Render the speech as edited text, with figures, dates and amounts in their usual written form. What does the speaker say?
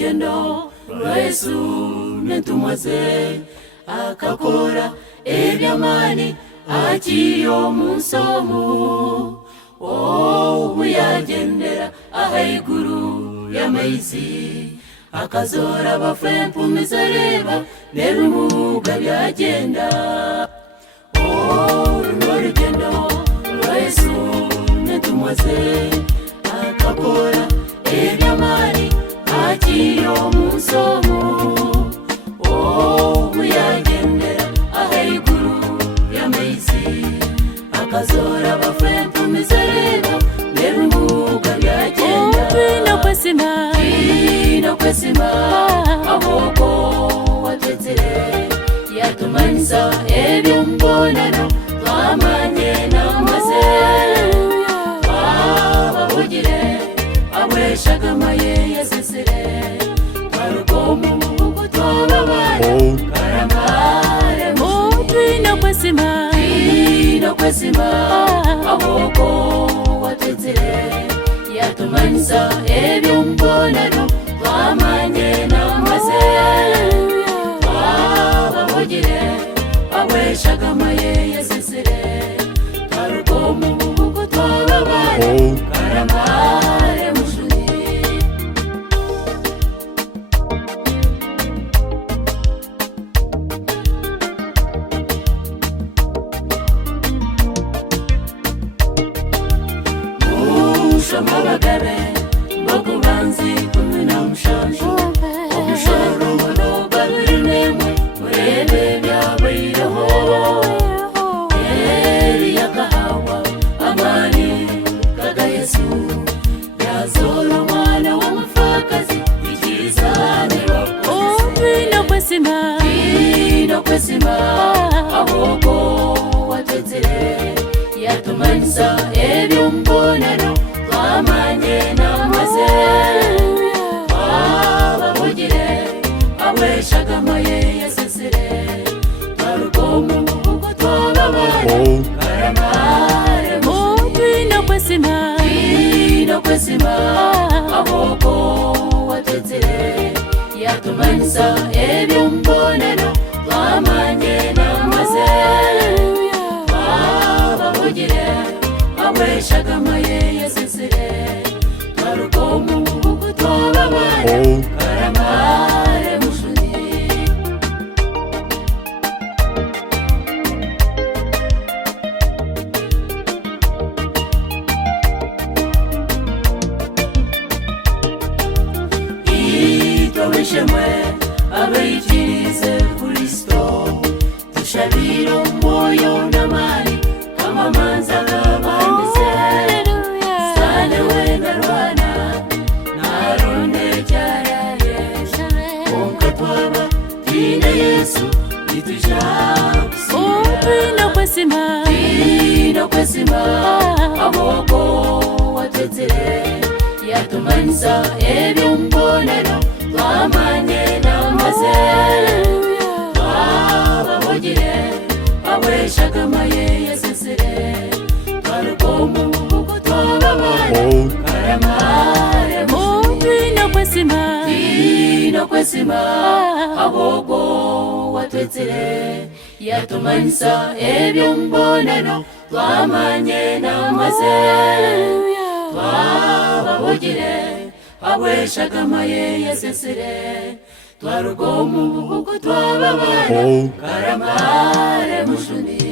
rugendo rwa Yesu n'intumwa ze akakora iby'amani agiyo munsomu uyagendera ahayiguru y'amazi akazora abafempu mizareba n'ebimuga byagenda runo rugendo rwa Yesu n'intumwa ze akakora iby'amani agiyo munsomu uyagendera ahayiguru y'amazi akazora abafempu mizareba n'ebimuga byagenda Ino kwesima amoko watetere yatumanisa eby'ombonano twamanye n'amaze babavugire abweshagamaye yasesere twarugomu mubugu twababara karamare Ino kwesima amoko watetere yatumanisa eby'ombonano twamanye n'amaze babavugire abweshagamaye yasesere twarugomu mubugu twababara karamare mushuni Shamabagabe Bakubanzi kumina mshanju Omushoro ngono babirimwe Murebe byabairaho Eri yakahawa Amani kaga Yesu Yazolo mwana wa mfakazi Ikizane wakoze Ino kwesima Aboko watetere Yatumanisa eby'ombonano twamanye n'amaze babavugire abweshagamaye yasesere twarugomu mubugu twababara karamare Ino kwesima aboko watetere yatumanisa eby'ombonano twamanye n'amaze babavugire abweshagamaye yasesere twarugomu mubugu twababara karamare mushuni itwabeshemwe abayikirize Kristo tushabire omwoyo n'amani kamamanza gabandise sane wenda rwana naronde cyaraye konka twaba tine Yesu itujakusira Ino kwesima amoko watetere yatumanisa eby'ombonano twamanye n'amaze babavugire abweshagamaye yasesere twarugomu mubugu twababara karamare Ino kwesima aboko watetere yatumanisa eby'ombonano twamanye n'amaze babavugire abweshagamaye yasesere twarugomu mubugu twababara karamare mushuni